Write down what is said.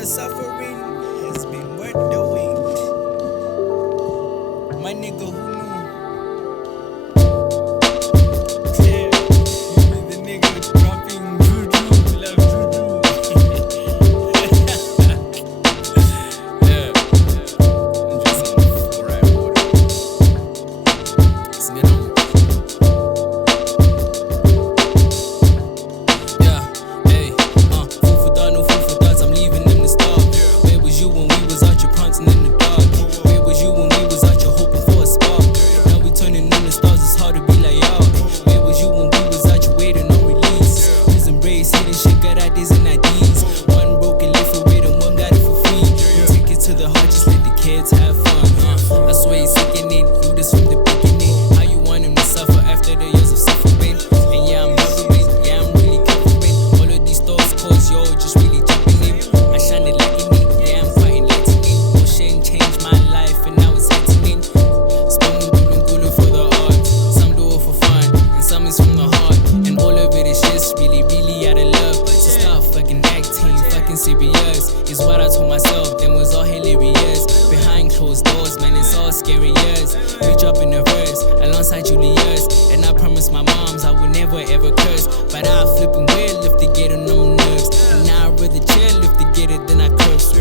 the suffering has been worth the wait. My nigga, who knew? Yeah, you be the nigga dropping juju, love juju. Yeah, I'm just on the right water. Sing it on. Yeah, hey, food for thought, no food for thoughts. I'm leaving them to starve. Where was you when we was out your prancing in the dark? Where was you when we was out your hoping for a spark? Now we turning in the stars, it's hard to be like y'all. Where was you when we was out your waiting on release? Prison breaks, hitting shit, got ideas and IDs. One broken leg for it and one got it for free. Take it to the heart, just let the kids have fun. I swear it's sickening, do this from the beginning. How you want them to suffer after the years of suffering? And yeah, I'm recovering, yeah, I'm really covering. All of these thoughts cause yo, just really jumping in. I shine it like it, yeah, I'm quite enlightening. Ocean changed my life and now it's happening. Spoon gulu for the art. Some do it for fun and some is from the heart. And all of it is just really, really out of love. So stop fucking acting, fucking serious. Is what I told myself, then was all hilarious. Behind closed doors, man, it's all scary years. We drop in a verse alongside Julius. And I promised my moms I would never ever curse. But I flip and weird if they get on my nerves. And now I'd rather chill if they get it than I curse.